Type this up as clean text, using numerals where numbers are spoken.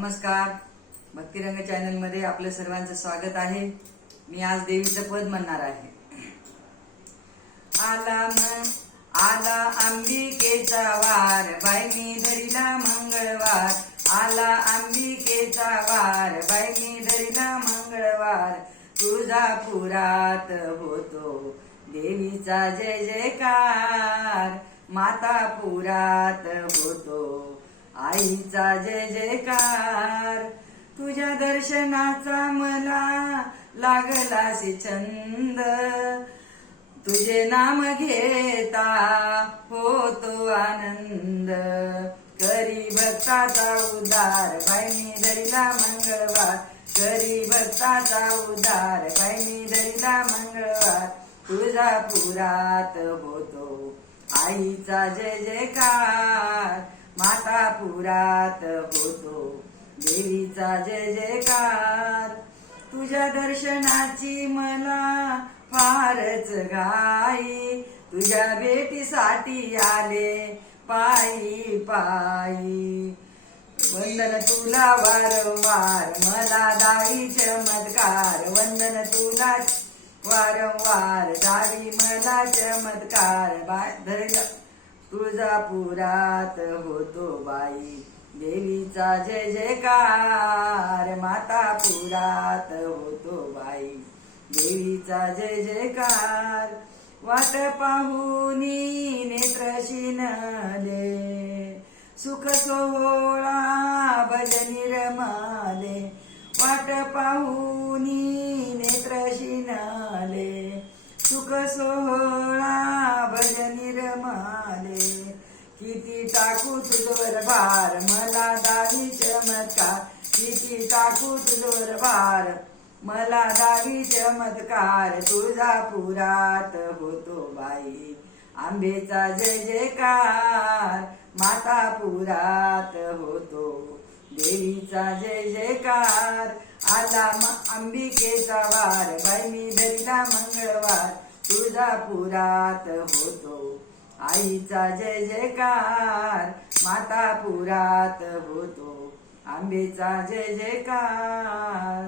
नमस्कार. भक्तिरंग चॅनल मध्ये आपलं सर्वांचं स्वागत आहे. मी आज देवीचं पद म्हणणार आहे. आला अंबिकेचा वार, बाई मी धरिला मंगळवार. आला अंबिकेचा वार, बाई मी धरिला मंगळवार. तुळजापुरात होतो देवीचा जय जयकार. मातापुरात होतो आईचा जय जयकार. तुझ्या दर्शनाचा मला लागलासी छंद. तुझे नाम घेता होतो आनंद. करी भक्ताचा उद्धार, बाई मी धरिला मंगळवार. करी भक्ताचा उद्धार, बाई मी धरिला मंगळवार. तुळजापुरात होतो आईचा जय जयकार. मातापुरात होतो देवीचा जय जयकार. तुझ्या दर्शनाची मला फारच घाई. तुझ्या भेटीसाठी आले पायी पायी. वंदन तुला वारंवार, मला दावी चमत्कार. वंदन तुला वारंवार, दावी मला चमत्कार. धरला तुळजापुरात होतो बाई देवीचा जय जयकार. मातापुरात होतो बाई देवीचा जय जयकार. वाट पाहुनी नेत्र शिनले, सुख सोहळा भजनी रमाले. वाट पाहुनी नेत्र शिनले, सुख सोहळा भजनी रमाले. किती टाकू तुझवर भार, मला दावी चमत्कार. किती टाकू तुझवर भार, मला दावी चमत्कार. तुळजापुरात होतो बाई आंबेचा जय जयकार. मातापुरात होतो देवीचा जय जयकार. आला अंबिकेचा वार, बाई मी धरिला मंगळवार. तुळजापुरात होतो आईचा जय जयकार. मातापुरात होतो आंबेचा जय जयकार.